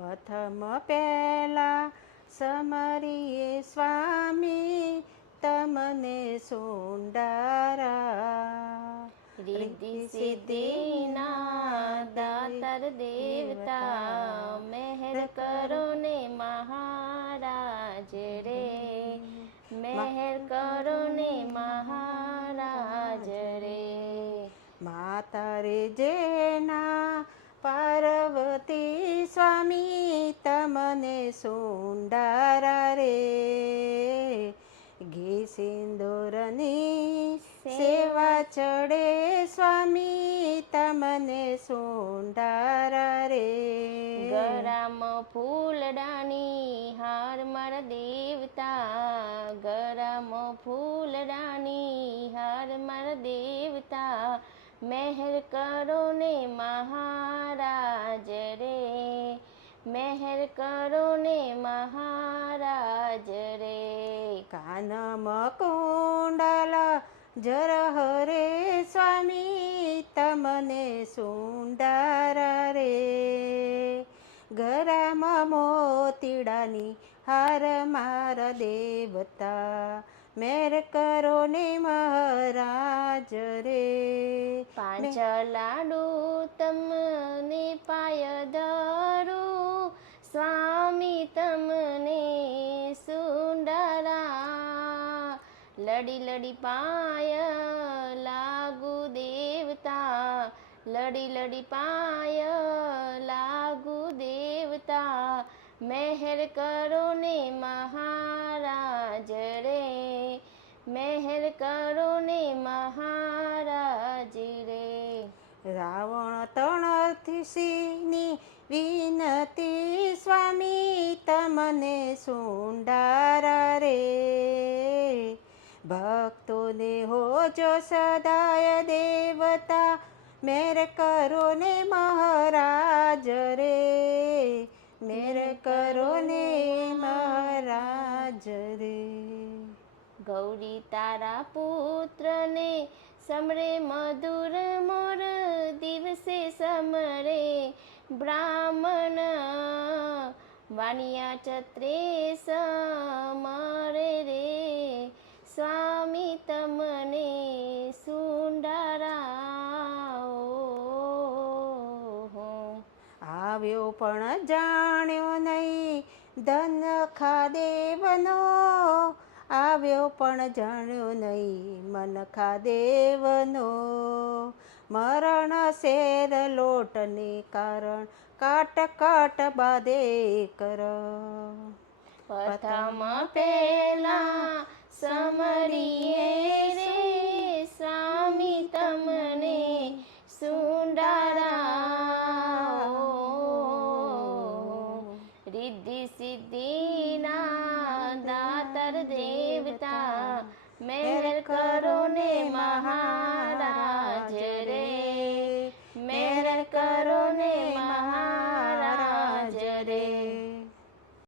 પ્રથમ પહેલા સમરીએ સ્વામી તમને સોંડારા. રિદ્ધિ સિદ્ધિના દાતાર દેવતા મહેર કરો ને મહારાજ રે, મહેર કરો ને મહારાજ રે. માતા રે જેના પાર્વતી સ્વામી તમને સોંડારા રે. ઘી સિંદૂરની સેવા ચડે સ્વામી તમને સોંડારા રે. ગરામાં ફૂલડાની હાર મારા દેવતા, ગરામાં ફૂલડાની હાર મારા દેવતા મહેર કરો ને મહારાજ રે, મહેર કરો ને મહારાજ રે. કાનમાં કુંડલ જરહ રે સ્વામી તમને સોંડારા રે. ગરામાં મોતીડાની હાર મારા દેવતા મેર કરો ને મહારાજ રે. પાંચ લાડુ તમને પાય ધરું સ્વામી તમને સુંદરા. લડી લડી પાય લાગુ દેવતા, લડી લડી પાય લાગુ દેવતા મહેર કરો ને મહારાજ રે, મહેર કરો ને મહારાજ રે. રાવણ તણથી વિનતી સ્વામી તમને સોંડારા રે. ભક્તોને હોજો સદાય દેવતા મેર કરો ને મહારાજ રે, મેર કરો ને મહારાજ રે. ગૌરી તારા પુત્રને સમરે મધુર મોર દિવસે સમરે બ્રાહ્મણ વાણિયા ચત્રે સમરે રે સ્વામી તમને સુંદરા. આવ્યો પણ જાણ્યો નહીં ધન ખાદેવનો, આવ્યો પણ જાણ્યો નહીં મન ખાદેવનો. મરણ શેર લોટને કારણ કાટ કાટ બાધે કર. પ્રથમ પહેલા સમરીએ રે સ્વામી તમને સુંદરા. રિદ્ધિ સિદ્ધિના દાતાર દેવતા મહેર કરો ને મહા